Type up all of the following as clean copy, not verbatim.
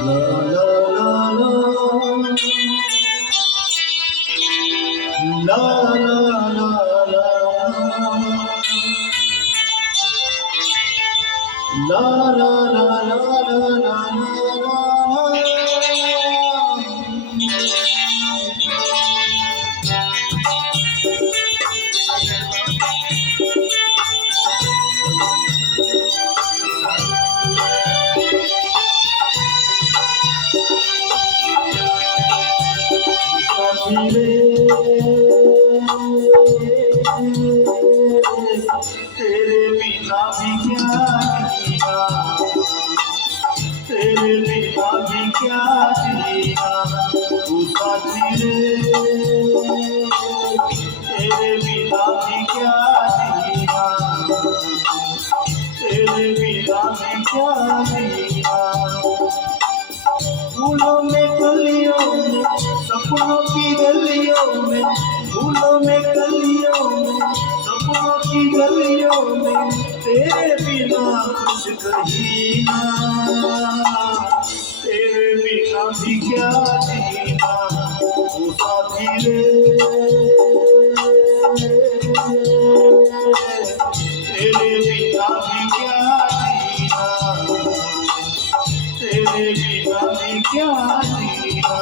La la la la, la la la la, la la la la la la. तेरे बिना भी क्या जीना, तेरे बिना भी क्या जीना, तू साथी रे। तेरे बिना भी क्या जीना, तेरे बिना भी क्या जीना। फूलों में कलियों में, सपनों की गलियों में, फूलों में कलियों में, सपनों की गलियों में, तेरे बिना कुछ कहीं ना, तेरे बिना भी क्या जीना, ओ साथी रे। तेरे बिना भी क्या जीना, तेरे बिना भी क्या जीना।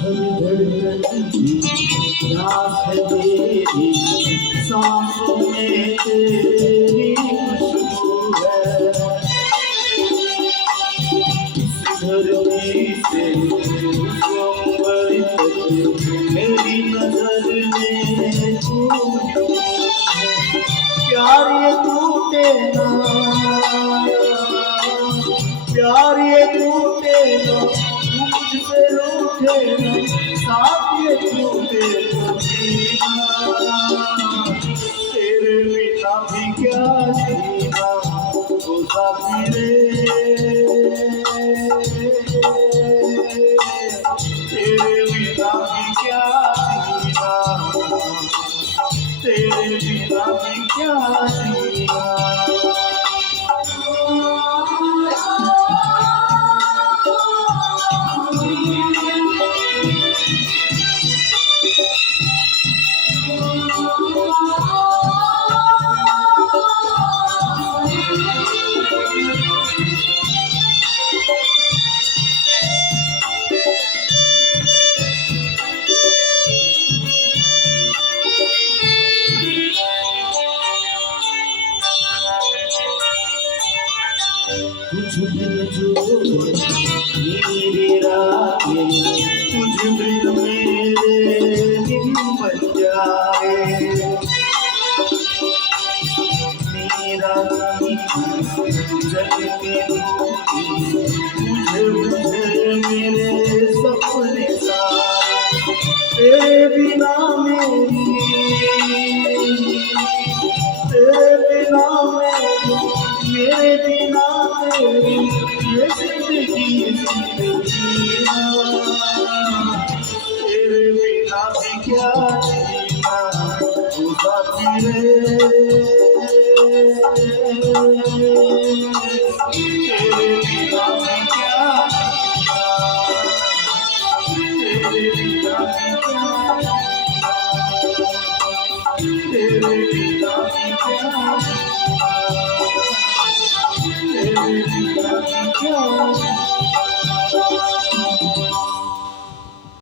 हर धड़कन की प्यास है तेरी, सांसों में तेरी खुशबू है। इस धरती से उस अंबर तक मेरी नजर में तू है। प्यार ये टूटे ना, प्यार ये टूटे ना, तू मुझसे रूठे ना, साथ ये टूटे तो जीना, तेरे बिना भी क्या जीना, ओ साथी रे। तेरे बिना भी क्या जीना, तेरे बिना भी क्या जीना। तुझ बिन जो मेरे रातें, तुझ बिन मेरे दिन बन जाए। मेरा जल के रोटी, मुझे मुझे मेरे सपने सारे, तेरे बिना मेरी, तेरे बिना मेरी, मेरे बिना तेरी ये जिंदगी जीना, तेरे बिना भी क्या जीना, तू साथी रे। तेरे बिना भी क्या जीना, तेरे बिना भी क्या जीना, तेरे बिना भी क्या जीना।